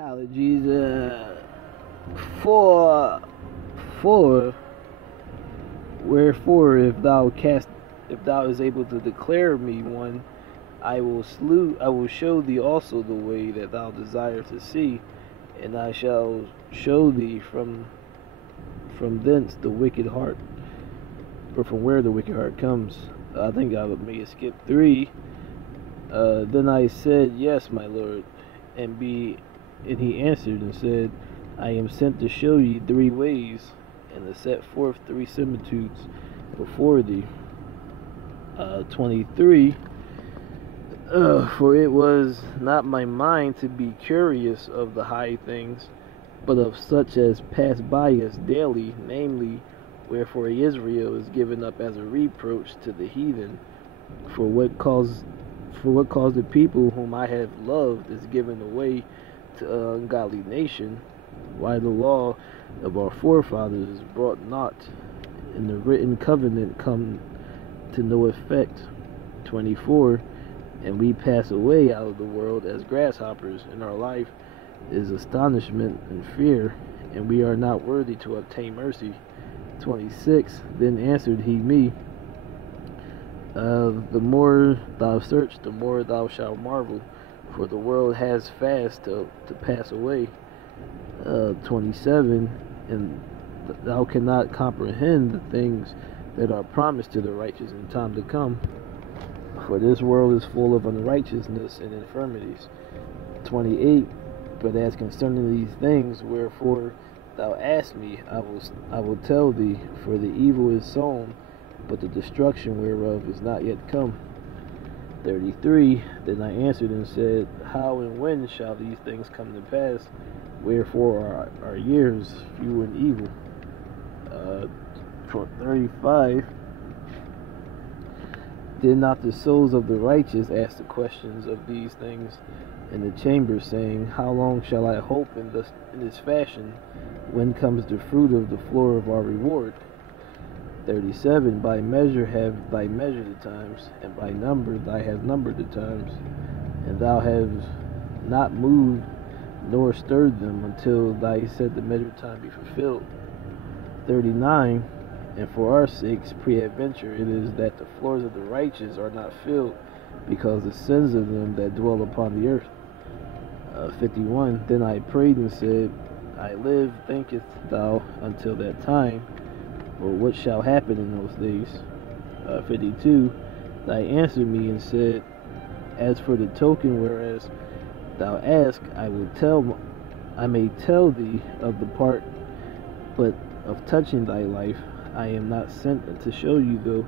Allergies, for, for, wherefore, if thou is able to declare me one, I will show thee also the way that thou desire to see, and I shall show thee from thence the wicked heart, or from where the wicked heart comes. I think I would make it skip 3. Then I said, Yes, my Lord, and he answered and said, I am sent to show ye 3 ways, and to set forth 3 similitudes before thee. 23. For it was not my mind to be curious of the high things, but of such as pass by us daily, namely, wherefore Israel is given up as a reproach to the heathen, for what caused the people whom I have loved is given away to an ungodly nation, why the law of our forefathers is brought not, and the written covenant come to no effect. 24. And we pass away out of the world as grasshoppers, and our life is astonishment and fear, and we are not worthy to obtain mercy. 26. Then answered he me, the more thou search, the more thou shalt marvel, for the world has fast to pass away. 27. And thou cannot comprehend the things that are promised to the righteous in time to come, for this world is full of unrighteousness and infirmities. 28. But as concerning these things, wherefore thou ask me, I will tell thee, for the evil is sown, but the destruction whereof is not yet come. 33. Then I answered and said, How and when shall these things come to pass? Wherefore are years few and evil. 35. Did not the souls of the righteous ask the questions of these things in the chamber, saying, How long shall I hope in this fashion? When comes the fruit of the floor of our reward? 37. By measure have thy measured the times, and by number thy hast numbered the times, and thou hast not moved nor stirred them until thy said the measured time be fulfilled. 39. And for our sakes, peradventure, it is that the floors of the righteous are not filled, because the sins of them that dwell upon the earth. 51. Then I prayed and said, I live, thinkest thou, until that time, or what shall happen in those days? 52. Thou answered me and said, As for the token whereas thou ask, I may tell thee of the part, but of touching thy life, I am not sent to show you,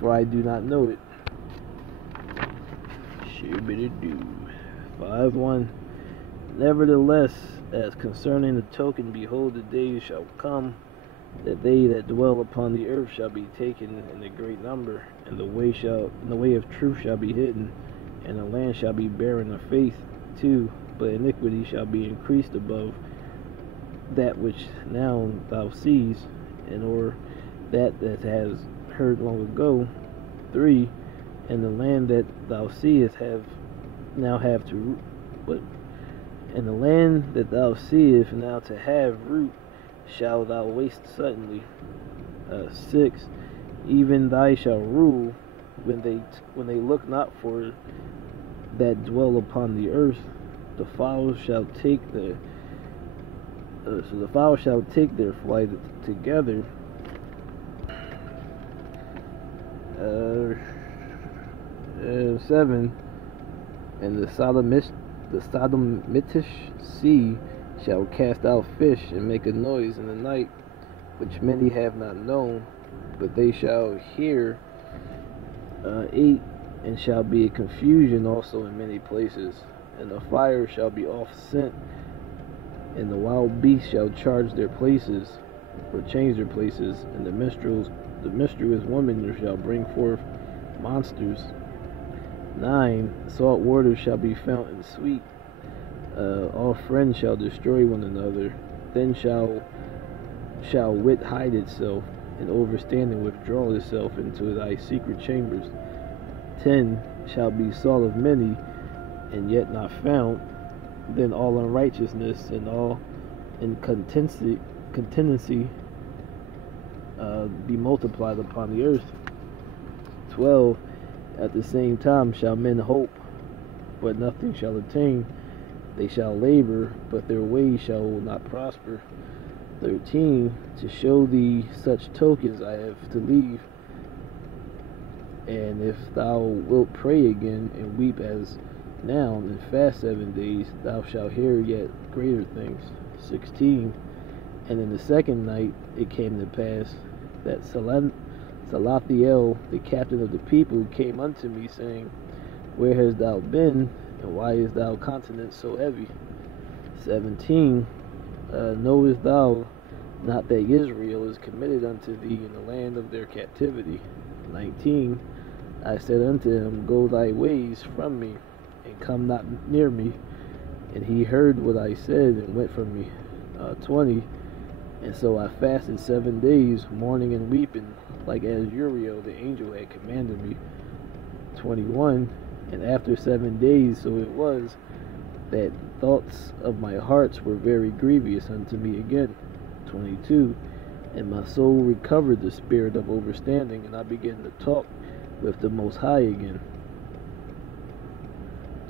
for I do not know it. Shoo-biddy-doo. 5:1. Nevertheless, as concerning the token, behold, the days shall come, that they that dwell upon the earth shall be taken in a great number, and the way of truth shall be hidden, and the land shall be barren of faith. 2. But iniquity shall be increased above that which now thou seest, and or that has heard long ago. 3. And the land that thou seest and the land that thou seest now to have root shall thou waste suddenly. 6. Even thy shall rule when they look not for that dwell upon the earth. The fowls shall take their flight together. 7. And the Sodomitish sea shall cast out fish and make a noise in the night, which many have not known, but they shall hear. 8. And shall be a confusion also in many places, and the fire shall be oft sent, and the wild beasts shall change their places, and the menstruous woman shall bring forth monsters. 9. Salt water shall be fountain sweet. All friends shall destroy one another. Then shall wit hide itself, and overstanding withdraw itself into thy secret chambers. 10. Shall be sought of many, and yet not found, then all unrighteousness and all incontinency be multiplied upon the earth. 12. At the same time shall men hope, but nothing shall attain. They shall labor, but their ways shall not prosper. 13. To show thee such tokens I have to leave. And if thou wilt pray again and weep as now, and fast 7 days, thou shalt hear yet greater things. 16. And in the second night it came to pass that Salathiel, the captain of the people, came unto me, saying, Where hast thou been, and why is thy countenance so heavy? 17. Knowest thou not that Israel is committed unto thee in the land of their captivity? 19. I said unto him, Go thy ways from me, and come not near me. And he heard what I said, and went from me. 20. And so I fasted 7 days, mourning and weeping, like as Uriel the angel had commanded me. 21. And after 7 days, so it was, that thoughts of my hearts were very grievous unto me again. 22. And my soul recovered the spirit of understanding, and I began to talk with the Most High again.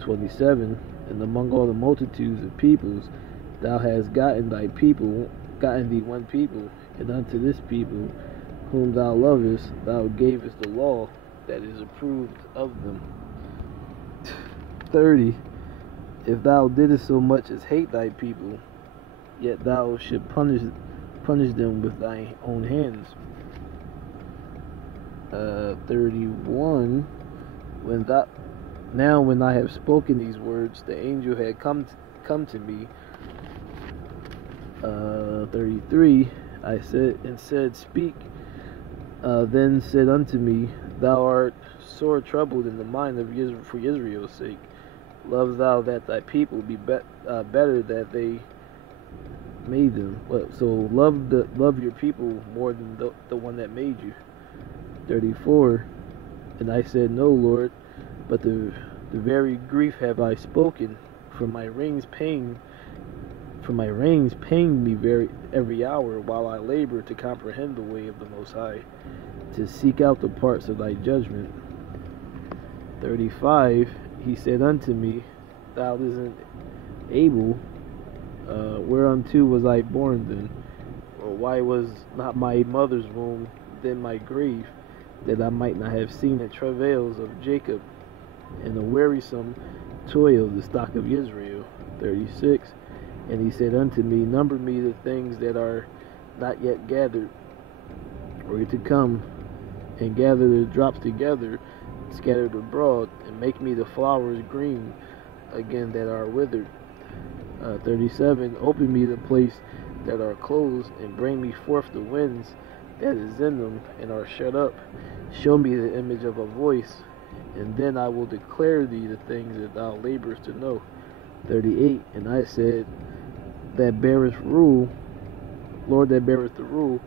27. And among all the multitudes of peoples, thou hast gotten thee one people, and unto this people, whom thou lovest, thou gavest the law that is approved of them. 30. If thou didst so much as hate thy people, yet thou should punish them with thy own hands. 31. When I have spoken these words, the angel had come to me. 33. I said, Speak. Then said unto me, Thou art sore troubled in the mind of Israel for Israel's sake. Love thou that thy people be better that they made them. So love your people more than the one that made you. 34. And I said, No, Lord, but the very grief have I spoken, for my reins pain me every hour, while I labor to comprehend the way of the Most High, to seek out the parts of thy judgment. 35. He said unto me, Thou isn't able, whereunto was I born then? Or why was not my mother's womb then my grave, that I might not have seen the travails of Jacob, and the wearisome toil of the stock of Israel? 36. And he said unto me, Number me the things that are not yet gathered, or to come, and gather the drops together, scattered abroad, and make me the flowers green again that are withered. 37. Open me the place that are closed, and bring me forth the winds that is in them, and are shut up. Show me the image of a voice, and then I will declare thee the things that thou laborest to know. 38. And I said, That beareth rule, Lord, that beareth the rule,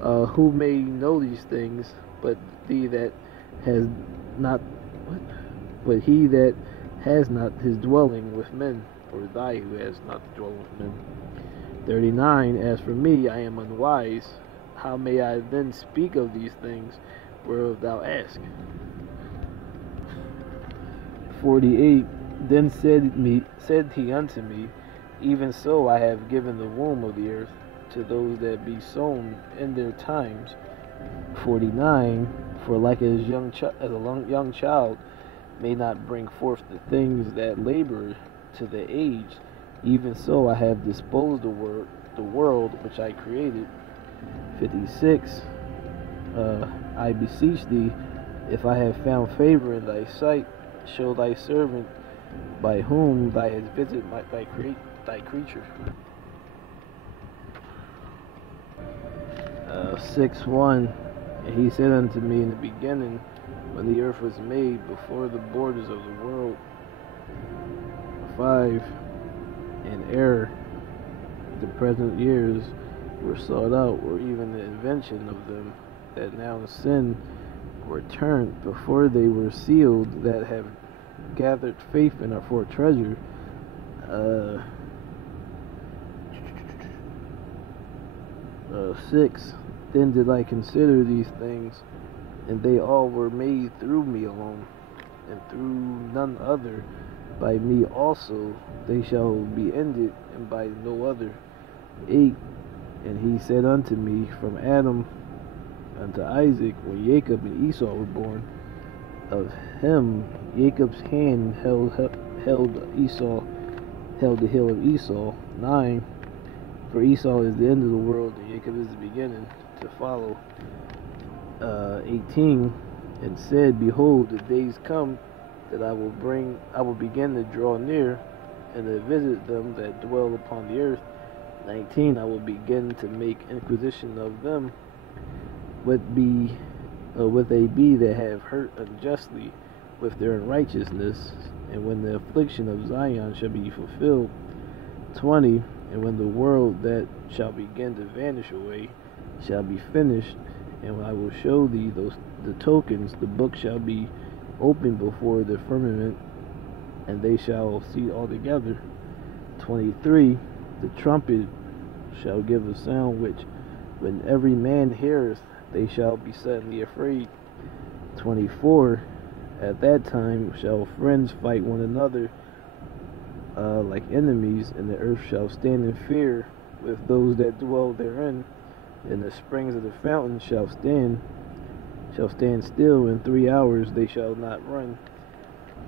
who may know these things, but thee that has not, but he that has not his dwelling with men, or thy who has not dwelling with men. 39. As for me, I am unwise. How may I then speak of these things whereof thou ask? 48. Then said he unto me, Even so I have given the womb of the earth to those that be sown in their times. 49. For like as a young child may not bring forth the things that labor to the age, even so I have disposed the world which I created. 56. I beseech thee, if I have found favor in thy sight, show thy servant by whom thou hast visited thy creature. 6:1. And he said unto me in the beginning, when the earth was made, before the borders of the world. 5. And ere the present years were sought out, or even the invention of them that now sin were turned, before they were sealed, that have gathered faith and are for treasure. Uh, 6. Then did I consider these things, and they all were made through me alone, and through none other. By me also they shall be ended, and by no other. 8. And he said unto me, from Adam unto Isaac, when Jacob and Esau were born, of him Jacob's hand held the heel of Esau. 9. For Esau is the end of the world, and Jacob is the beginning to follow. 18. And said, behold, the days come that I will begin to draw near, and to visit them that dwell upon the earth. 19. I will begin to make inquisition of them, what they be that have hurt unjustly with their unrighteousness, and when the affliction of Zion shall be fulfilled. 20. And when the world that shall begin to vanish away shall be finished, and I will show thee the tokens, the book shall be opened before the firmament, and they shall see all together. 23. The trumpet shall give a sound, which when every man heareth, they shall be suddenly afraid. 24. At that time shall friends fight one another, like enemies, and the earth shall stand in fear with those that dwell therein, and the springs of the fountain shall stand still. In 3 hours they shall not run.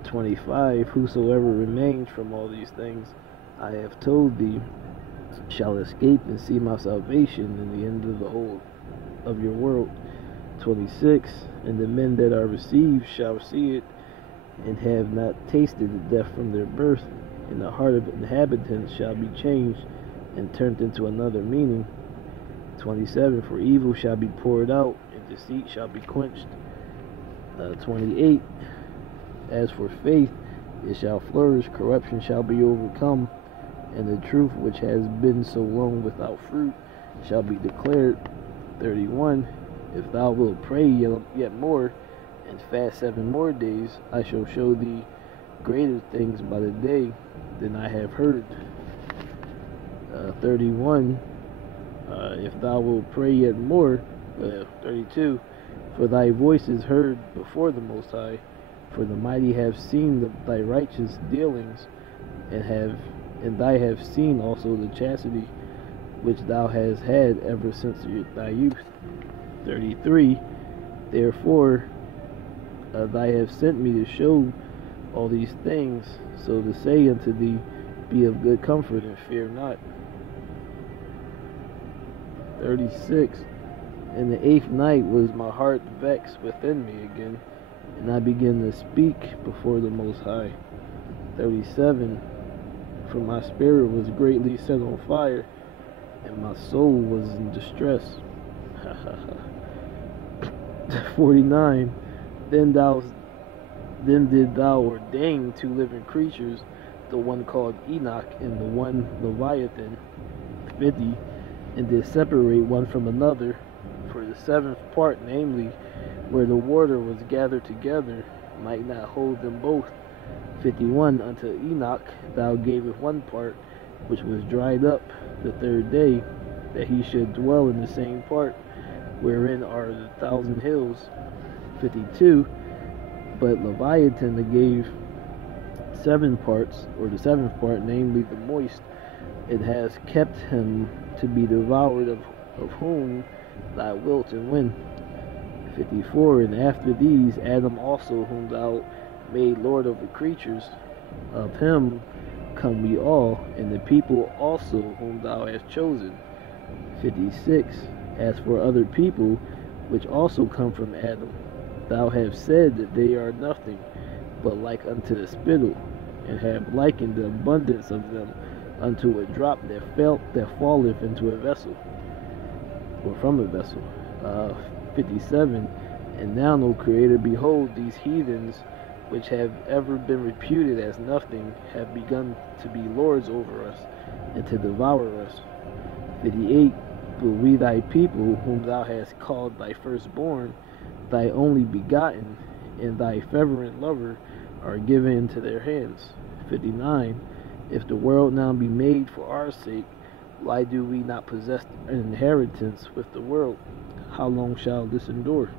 25. Whosoever remains from all these things I have told thee shall escape and see my salvation in the end of the whole of your world. 26. And the men that are received shall see it, and have not tasted the death from their birth, and the heart of inhabitants shall be changed and turned into another meaning. 27. For evil shall be poured out, and deceit shall be quenched. 28. As for faith, it shall flourish, corruption shall be overcome, and the truth which has been so long without fruit shall be declared. 31. If thou wilt pray yet more, and fast 7 more days, I shall show thee greater things by the day than I have heard. 31. If thou wilt pray yet more, 32. For thy voice is heard before the Most High, for the mighty have seen thy righteous dealings, and thy have seen also the chastity which thou hast had ever since thy youth. 33. Therefore thy have sent me to show all these things, so to say unto thee, be of good comfort and fear not. 36. In the 8th night was my heart vexed within me again, and I began to speak before the Most High. 37. For my spirit was greatly set on fire, and my soul was in distress. 49. Then did thou ordain 2 living creatures, the one called Enoch and the one Leviathan. 50. And did separate one from another, for the 7th part, namely, where the water was gathered together, might not hold them both. 51. Unto Enoch thou gavest 1 part, which was dried up the 3rd day, that he should dwell in the same part, wherein are the 1,000 hills. 52. But Leviathan gave 7 parts, or the 7th part, namely the moist. It has kept him to be devoured, of whom thou wilt and when. 54. And after these, Adam also, whom thou made Lord of the creatures, of him come we all, and the people also whom thou hast chosen. 56. As for other people, which also come from Adam, thou hast said that they are nothing, but like unto the spittle, and have likened the abundance of them unto a drop that falleth into a vessel, or from a vessel. 57. And now, O Creator, behold, these heathens, which have ever been reputed as nothing, have begun to be lords over us, and to devour us. 58. But we thy people, whom thou hast called thy firstborn, thy only begotten, and thy fervent lover, are given into their hands. 59. If the world now be made for our sake, why do we not possess an inheritance with the world? How long shall this endure?